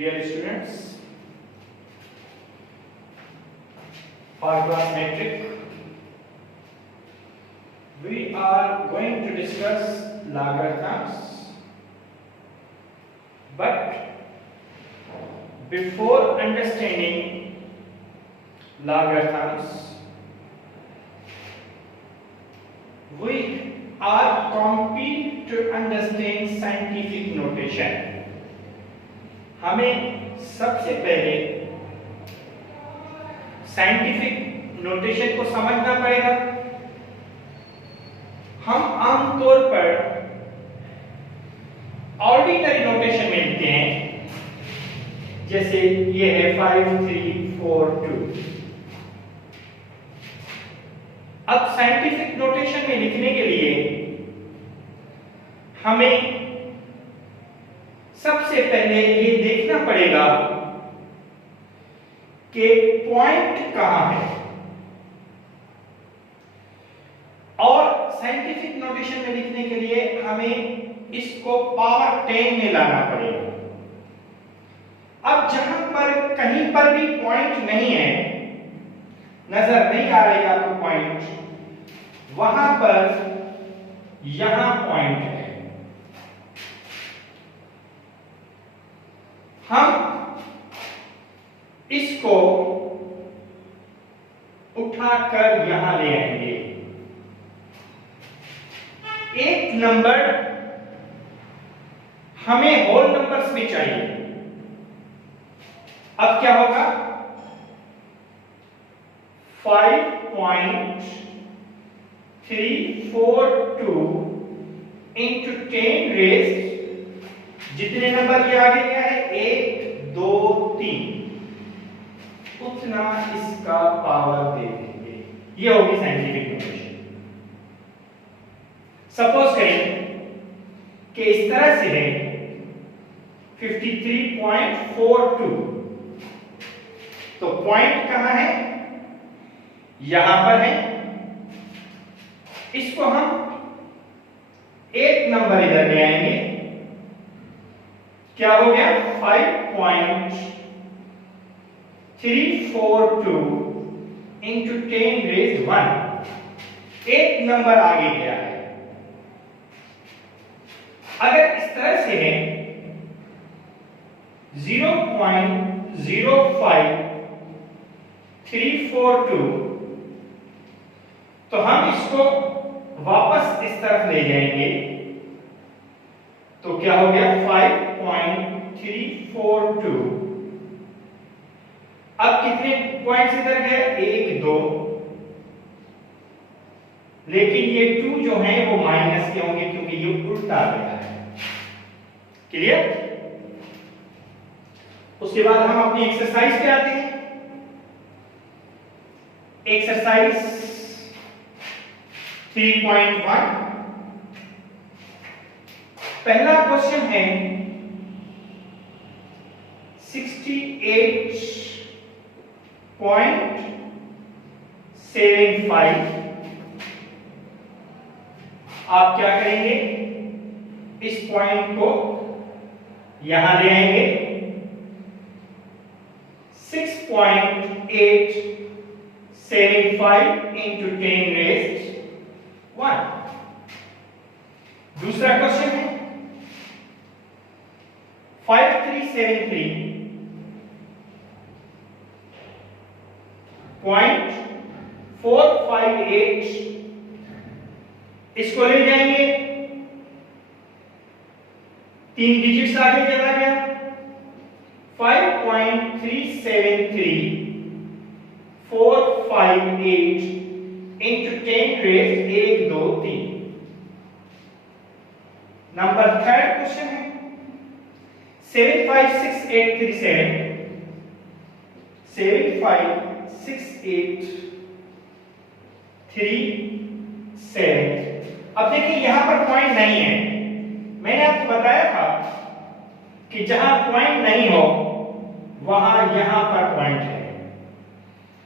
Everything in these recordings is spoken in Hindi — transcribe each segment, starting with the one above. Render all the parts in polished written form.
Dear students, for class metric, we are going to discuss logarithms. But before understanding logarithms, we are compelled to understand scientific notation. हमें सबसे पहले साइंटिफिक नोटेशन को समझना पड़ेगा। हम आमतौर पर ऑर्डिनरी नोटेशन में लिखते हैं, जैसे ये है 5 3 4 2। अब साइंटिफिक नोटेशन में लिखने के लिए हमें सबसे पहले ये देखना पड़ेगा कि पॉइंट कहां है, और साइंटिफिक नोटेशन में लिखने के लिए हमें इसको पावर 10 में लाना पड़ेगा। अब जहां पर कहीं पर भी पॉइंट नहीं है, नजर नहीं आ रही आपको पॉइंट, वहां पर यहां पॉइंट है। हम इसको उठाकर यहां ले आएंगे। एक नंबर हमें होल नंबर्स में चाहिए। अब क्या होगा? 5.342 इंटू 10 रेज़, जितने नंबर ये आगे गया है 1 2 3, उतना इसका पावर दे देंगे। ये होगी साइंटिफिक नोटेशन। सपोज करें कि इस तरह से है 53.42, तो पॉइंट कहां है? यहां पर है। इसको हम एक नंबर इधर ले आएंगे। क्या हो गया? 5.342 इंटू 10 रेज़ 1, एक नंबर आगे गया है। अगर इस तरह से है 0.05342, तो हम इसको वापस इस तरफ ले जाएंगे, तो क्या हो गया? 5.342। अब कितने पॉइंट्स इधर गए? 1 2, लेकिन ये 2 जो है वो माइनस के होंगे क्योंकि ये उल्टा गया है। क्लियर? उसके बाद हम अपनी एक्सरसाइज पे आते हैं। एक्सरसाइज 3.1, पहला क्वेश्चन है 68.75। आप क्या करेंगे? इस पॉइंट को यहां ले आएंगे। 6.875 इंटू 10 रेज़ 1। दूसरा क्वेश्चन है 5373.458, इसको ले जाएंगे। 3 डिजिट्स आगे चला गया। 5.373.458 into 10 raise 1 2 3। Number third question है 756837। अब देखिए यहां पर पॉइंट नहीं है। मैंने आपको बताया था कि जहां पॉइंट नहीं हो वहां यहां पर पॉइंट है।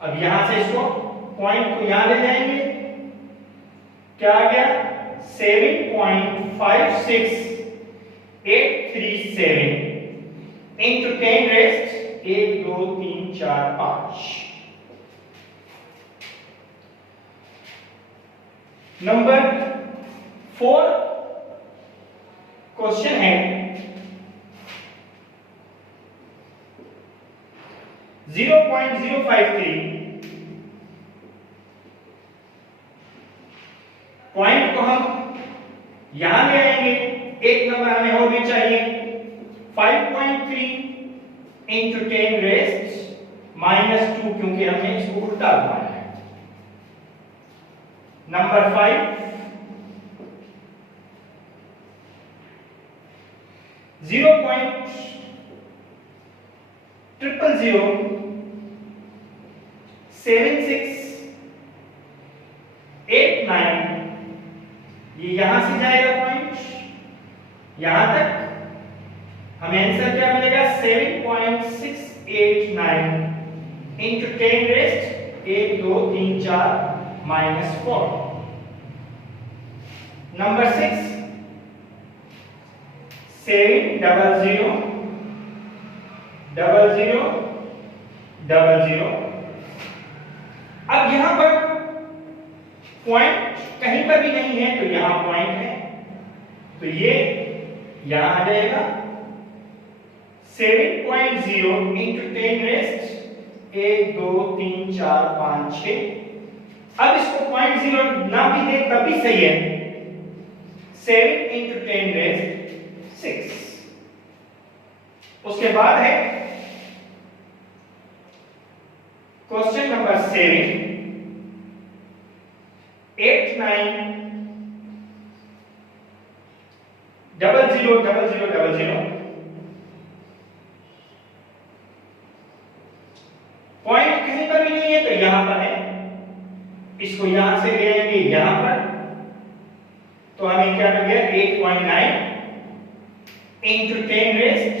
अब यहां से इसको पॉइंट को यहां ले जाएंगे। क्या आ गया? 7.56837 into 10 1 2 3 4 5। नंबर 4 क्वेश्चन है 0.053 पॉइंट को हम यहां ले आएंगे, एक नंबर हमें और भी चाहिए 5.3 इंटू 10 रेस्ट -2, क्योंकि हमने इसको उल्टा घुमाया है। नंबर 5 0.0007689, ये यहां से जाएगा पॉइंट यहां तक, हमें आंसर क्या मिलेगा 7.689 इंटू 10 रेस्ट 1 2 3 4 -4। नंबर 6 7000000। अब यहां पर पॉइंट कहीं पर भी नहीं है तो यहां पॉइंट है, तो ये यहां आ जाएगा 7.0 इंटू 10 रेस्ट 1 2 3 4 5 6। अब इसको 0.0 ना भी दे तब भी सही है, 7 इंटू 10 रेस्ट 6। उसके बाद है क्वेश्चन नंबर 7 89000000। पॉइंट कहीं पर भी नहीं है तो यहां पर है, इसको यहां से ले आएंगे यहां पर, तो हमें क्या मिल गया 8.9 इंटू 10 रेस्ट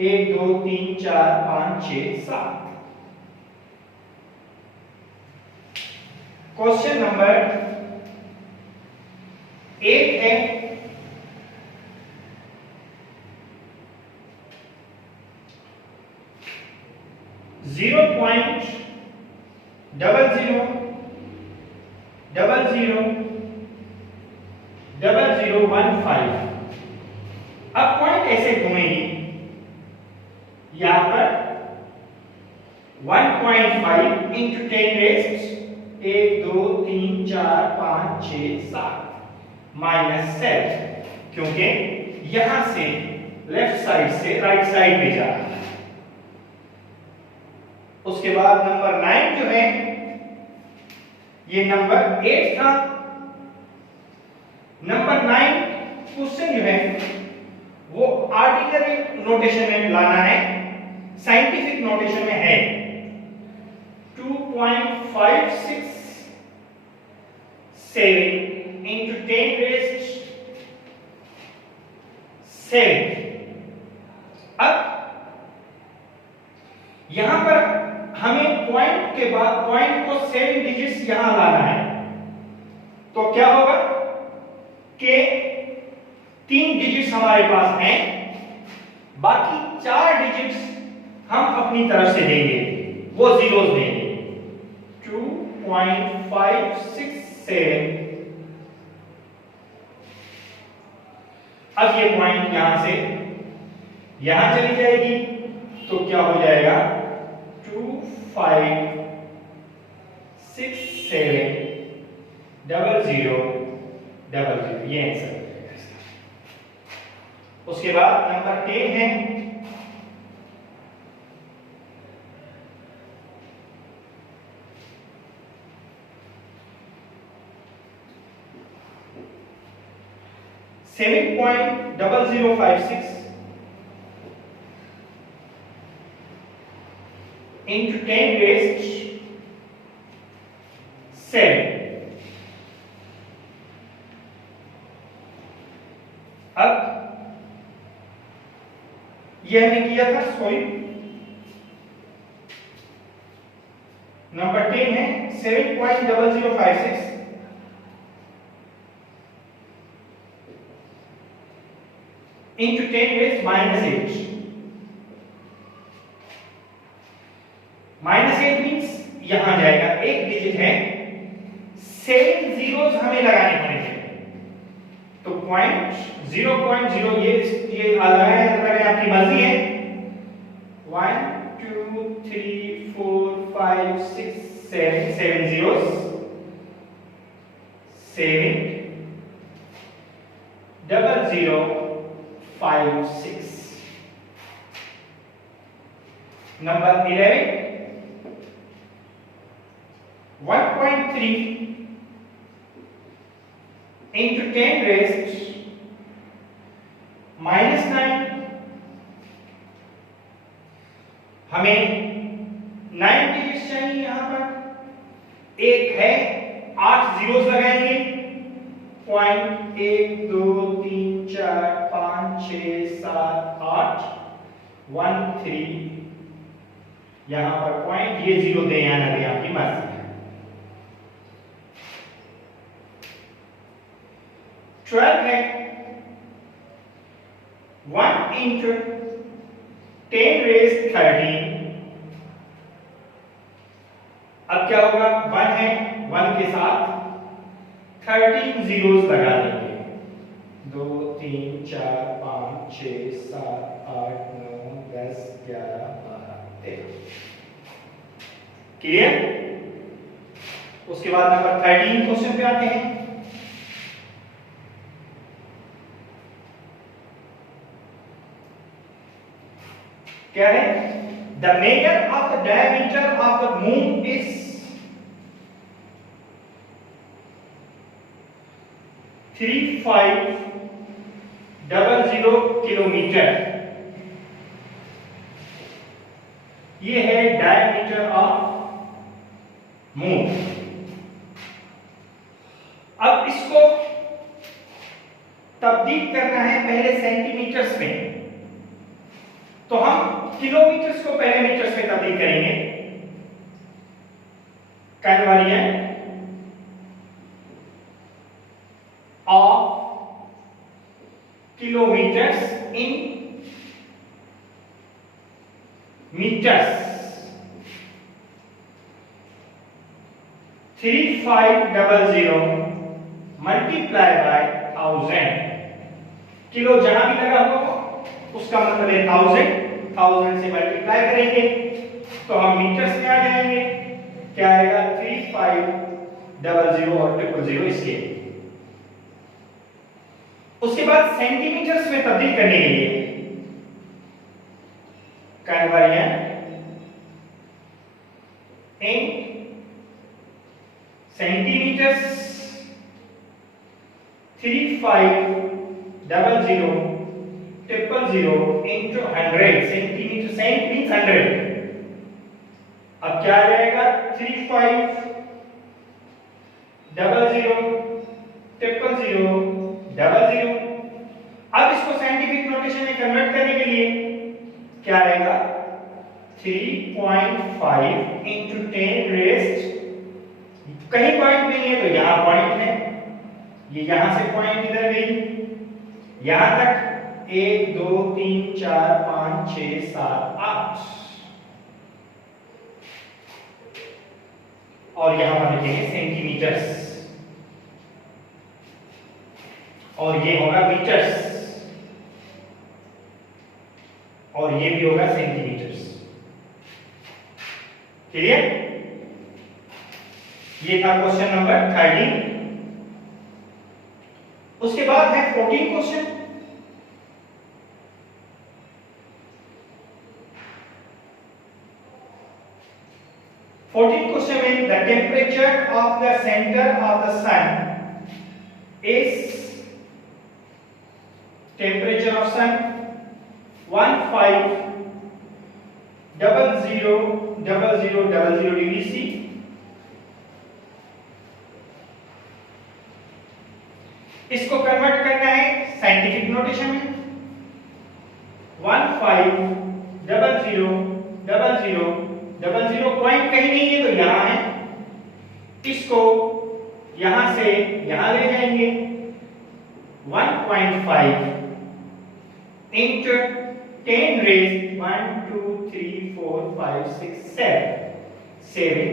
1 2 3 4 5 6 7। क्वेश्चन नंबर 8 है 0.000015। अब पॉइंट ऐसे घूमेगी, यहां पर 1.5 इंटू 10 रेस्ट 1 2 3 4 5 6 7 -7, क्योंकि यहां से लेफ्ट साइड से राइट साइड पे जा रहा है। उसके बाद नंबर 9 जो है, ये नंबर 8 था। नंबर 9 क्वेश्चन जो है वो आर्टिकल नोटेशन में लाना है, साइंटिफिक नोटेशन में है 2.567 इंटू 10 रेस्ट 7। अब यहां पर हमें पॉइंट के बाद पॉइंट को 7 डिजिट्स यहां लाना है, तो क्या होगा कि 3 डिजिट्स हमारे पास हैं, बाकी 4 डिजिट्स हम अपनी तरफ से देंगे, वो जीरोस देंगे। 2.567। अब ये पॉइंट यहां से यहां चली जाएगी, तो क्या हो जाएगा 25670000, ये आंसर। उसके बाद नंबर 10 है 7.0056 into 10 raised 7। अब यह हमने किया था, सॉरी नंबर 10 है 7.0056 into 10 raised -8। यहां जाएगा, एक डिजिट है, 7 जीरोस हमें लगाने पड़ेंगे। तो पॉइंट 0.0 ये लगाए आपकी मर्जी है। 1 2 3 4 5 6 7 जीरोस, 7 00 5 6। Number 11 1.3 into 10 raised -9। हमें 9 डिजिट्स चाहिए यहां पर, एक है, 8 जीरोस लगाएंगे। पॉइंट 1 2 3 4 5 6 7 8 1 3। यहां पर पॉइंट, ये जीरो दे या ना दे आपकी मर्जी है। 12 है, 1 into 10 raised 13। अब क्या होगा, 1 है, 1 के साथ 13 जीरोस लगा देंगे। 2 3 4 5 6 7 8 9 10 11 12 13। क्लियर? उसके बाद नंबर 13 क्वेश्चन पे आते हैं। क्या है? The measure of the diameter of the moon is 3500 kilometre. ये है डायमीटर ऑफ मून। अब इसको तब्दील करना है पहले सेंटीमीटर्स में, तो हम किलोमीटर्स को पहले मीटर्स में तब्दील करेंगे। Conversion of kilometres in metres. 3500 multiply by 1000। Kilo जहां भी लगा होगा उसका मतलब है 1000 से मल्टीप्लाई करेंगे तो हम मीटर्स में आ जाएंगे। क्या आएगा? 3500 और 000 इसके। उसके बाद सेंटीमीटर्स में तब्दील करने के लिए conversion in centimetres. 3500 000 into 100। Centimetre, cent means 100। अब क्या आ जाएगा? 3500 000। अब इसको साइंटिफिक नोटेशन में कन्वर्ट करने के लिए क्या आएगा? 3.5 into 10 raised, कहीं पॉइंट नहीं है तो यहां पॉइंट है, ये यहां से पॉइंट इधर गई, यहां तक 1 2 3 4 5 6 7 8 और यहां पर लिखेंगे सेंटीमीटर्स और ये होगा मीटर्स और ये भी होगा सेंटीमीटर्स। क्लियर? ये था क्वेश्चन नंबर 13। उसके बाद है 14 क्वेश्चन। Question में the temperature of the center of the sun is temperature of sun 15000000 degree C। इसको कन्वर्ट करना है साइंटिफिक नोटेशन में 15000000 पॉइंट कहीं नहीं है तो यहां है, इसको यहां से यहां ले जाएंगे 1.5 into 10 raised 1 2 3 4 5 6 7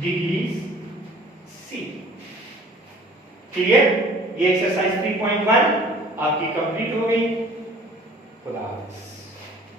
डिग्रीज सी। क्लियर? ये एक्सरसाइज 3.1 आपकी कंप्लीट हो गई। खुदा हाफिज।